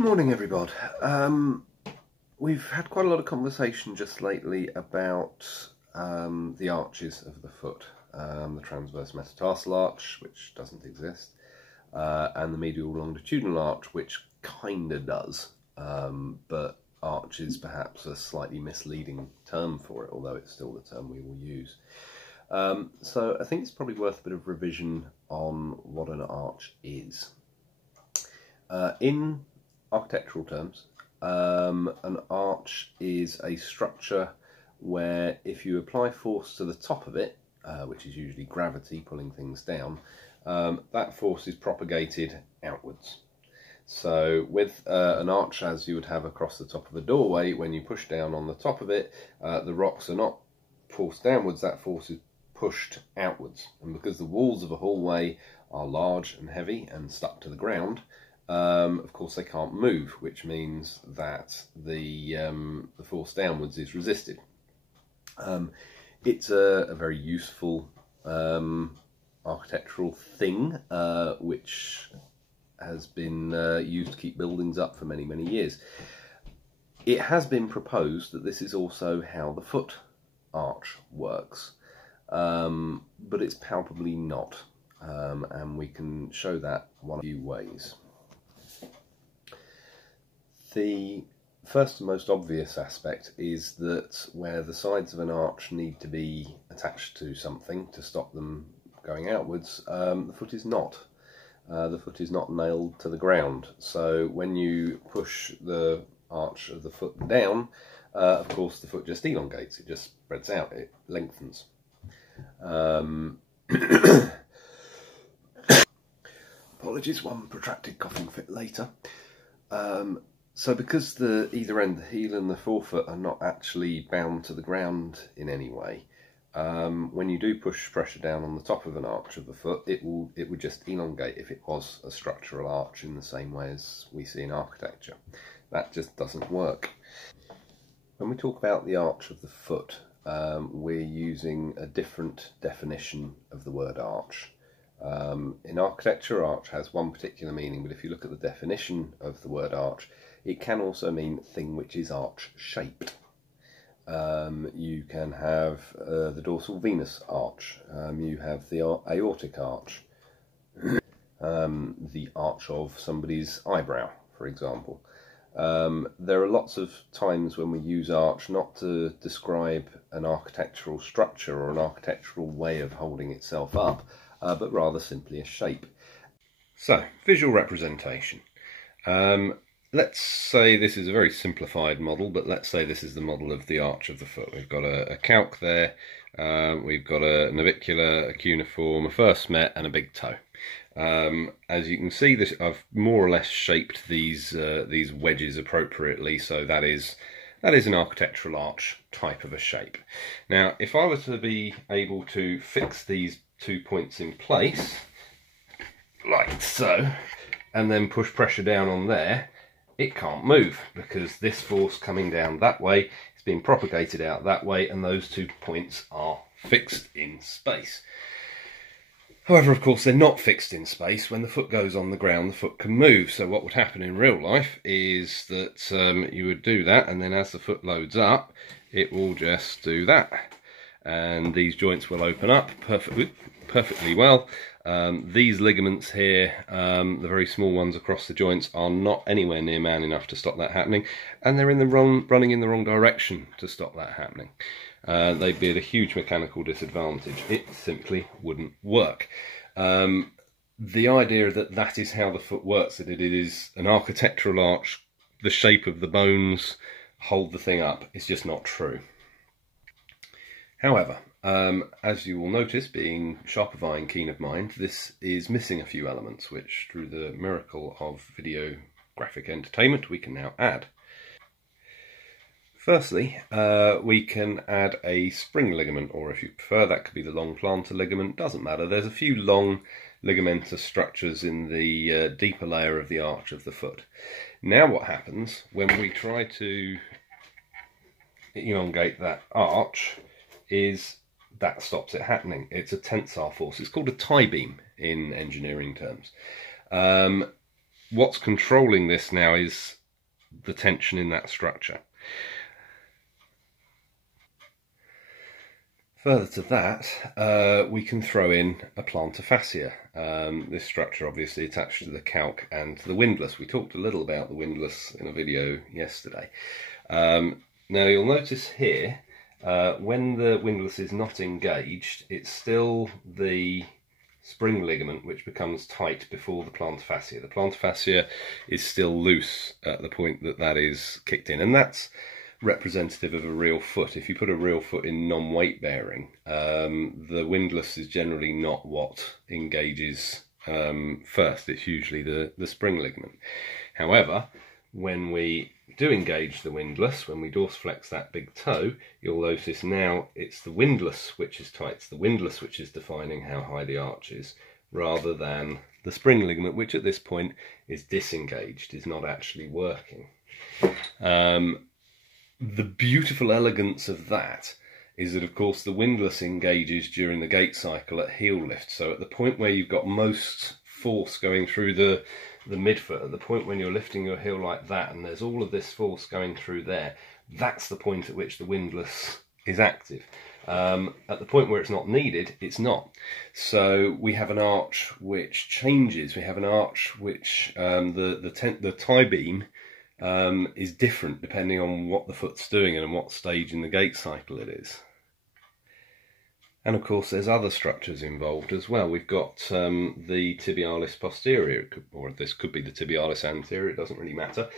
Morning, everybody. We've had quite a lot of conversation just lately about the arches of the foot, the transverse metatarsal arch, which doesn't exist, and the medial longitudinal arch, which kind of does, but arch is perhaps a slightly misleading term for it, although it's still the term we will use. So I think it's probably worth a bit of revision on what an arch is. In architectural terms, an arch is a structure where if you apply force to the top of it, which is usually gravity pulling things down, that force is propagated outwards. So with an arch, as you would have across the top of a doorway, when you push down on the top of it, the rocks are not forced downwards, that force is pushed outwards. And because the walls of a hallway are large and heavy and stuck to the ground, of course they can't move, which means that the force downwards is resisted. It's a very useful architectural thing, which has been used to keep buildings up for many, many years. It has been proposed that this is also how the foot arch works, but it's palpably not, and we can show that one of a few ways. The first and most obvious aspect is that where the sides of an arch need to be attached to something to stop them going outwards, the foot is not. The foot is not nailed to the ground. So when you push the arch of the foot down, of course the foot just elongates, it just spreads out, it lengthens. Apologies, one protracted coughing fit later. So because either end, the heel and the forefoot, are not actually bound to the ground in any way, when you do push pressure down on the top of an arch of the foot, it would just elongate if it was a structural arch in the same way as we see in architecture. That just doesn't work. When we talk about the arch of the foot, we're using a different definition of the word arch. In architecture, arch has one particular meaning, but if you look at the definition of the word arch, it can also mean thing which is arch-shaped. You can have the dorsal venous arch, you have the aortic arch, the arch of somebody's eyebrow, for example. There are lots of times when we use arch not to describe an architectural structure or an architectural way of holding itself up, but rather simply a shape. So, visual representation. Let's say this is a very simplified model, but let's say this is the model of the arch of the foot. We've got a calc there, we've got a navicular, a cuneiform, a first met, and a big toe. As you can see, I've more or less shaped these wedges appropriately, so that is an architectural arch type of a shape. Now, if I were to be able to fix these 2 points in place, like so, and then push pressure down on there, it can't move because this force coming down that way is being propagated out that way, and those 2 points are fixed in space. However, of course, they're not fixed in space. When the foot goes on the ground, the foot can move. So what would happen in real life is that you would do that, and then as the foot loads up, it will just do that. And these joints will open up perfectly well. These ligaments here, the very small ones across the joints, are not anywhere near man enough to stop that happening, and they're running in the wrong direction to stop that happening. They'd be at a huge mechanical disadvantage. It simply wouldn't work. The idea that is how the foot works, that it is an architectural arch, the shape of the bones hold the thing up, is just not true. However, as you will notice, being sharp of eye and keen of mind, this is missing a few elements, which through the miracle of video graphic entertainment we can now add. Firstly, we can add a spring ligament, or if you prefer, that could be the long plantar ligament, doesn't matter. There's a few long ligamentous structures in the deeper layer of the arch of the foot. Now what happens when we try to elongate that arch is that stops it happening. It's a tensile force. It's called a tie beam in engineering terms. what's controlling this now is the tension in that structure. Further to that, we can throw in a plantar fascia. This structure obviously attached to the calc and to the windlass. We talked a little about the windlass in a video yesterday. Now you'll notice here, when the windlass is not engaged, it's still the spring ligament which becomes tight before the plantar fascia. The plantar fascia is still loose at the point that that is kicked in, and that's representative of a real foot. If you put a real foot in non-weight bearing, the windlass is generally not what engages first. It's usually the spring ligament. However, when we do engage the windlass, when we dorsiflex that big toe, you'll notice now it's the windlass which is tight. It's the windlass which is defining how high the arch is, rather than the spring ligament, which at this point is disengaged, is not actually working. The beautiful elegance of that is that, of course, the windlass engages during the gait cycle at heel lift. So at the point where you've got most force going through the midfoot, at the point when you're lifting your heel like that, and there's all of this force going through there, that's the point at which the windlass is active. At the point where it's not needed, it's not. So we have an arch which changes. We have an arch which the tie beam is different depending on what the foot's doing and what stage in the gait cycle it is. And of course there's other structures involved as well. We've got the tibialis posterior, or this could be the tibialis anterior, it doesn't really matter.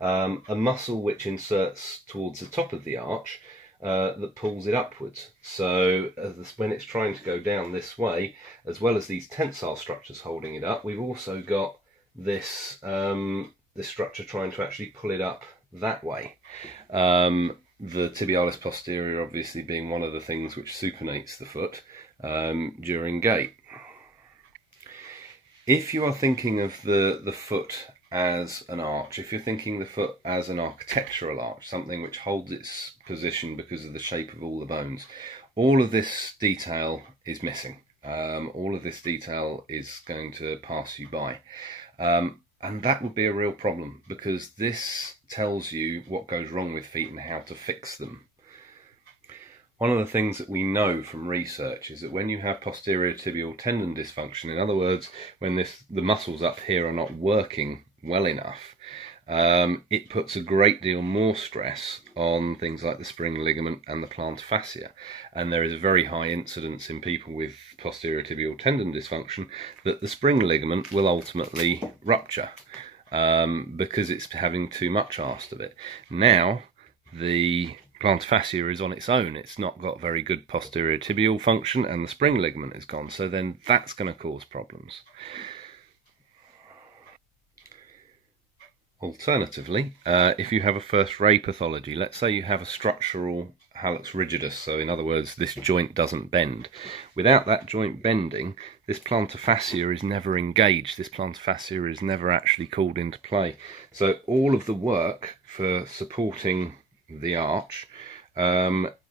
A muscle which inserts towards the top of the arch that pulls it upwards. So when it's trying to go down this way, as well as these tensile structures holding it up, we've also got this this structure trying to actually pull it up that way. The tibialis posterior obviously being one of the things which supinates the foot during gait. If you are thinking of the foot as an arch, if you're thinking the foot as an architectural arch, something which holds its position because of the shape of all the bones, all of this detail is missing. All of this detail is going to pass you by. And that would be a real problem, because this tells you what goes wrong with feet and how to fix them. One of the things that we know from research is that when you have posterior tibial tendon dysfunction, in other words, when the muscles up here are not working well enough, it puts a great deal more stress on things like the spring ligament and the plantar fascia. And there is a very high incidence in people with posterior tibial tendon dysfunction that the spring ligament will ultimately rupture because it's having too much asked of it. Now, the plantar fascia is on its own. It's not got very good posterior tibial function, and the spring ligament is gone. So then that's going to cause problems. Alternatively, if you have a first ray pathology, let's say you have a structural hallux rigidus, so in other words this joint doesn't bend. Without that joint bending, this plantar fascia is never engaged, this plantar fascia is never actually called into play. So all of the work for supporting the arch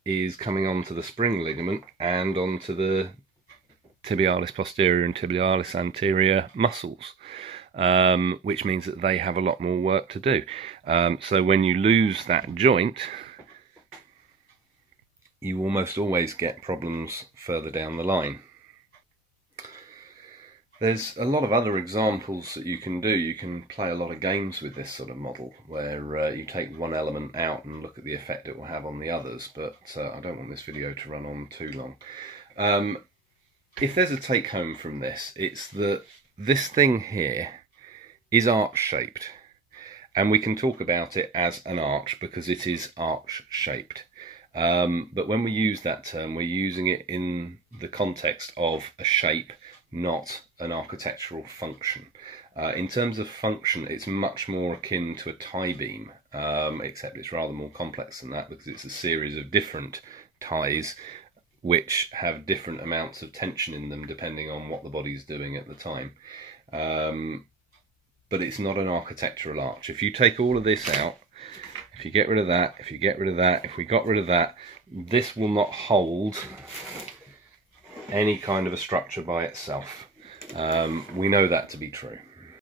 is coming onto the spring ligament and onto the tibialis posterior and tibialis anterior muscles. Which means that they have a lot more work to do. So when you lose that joint, you almost always get problems further down the line. There's a lot of other examples that you can do. You can play a lot of games with this sort of model, where you take one element out and look at the effect it will have on the others, but I don't want this video to run on too long. If there's a take home from this, it's that this thing here is arch shaped, and we can talk about it as an arch because it is arch shaped. But when we use that term, we're using it in the context of a shape, not an architectural function. In terms of function, it's much more akin to a tie beam, except it's rather more complex than that because it's a series of different ties which have different amounts of tension in them depending on what the body's doing at the time. But it's not an architectural arch. If you take all of this out, if you get rid of that, if you get rid of that, if we got rid of that, this will not hold any kind of a structure by itself. We know that to be true.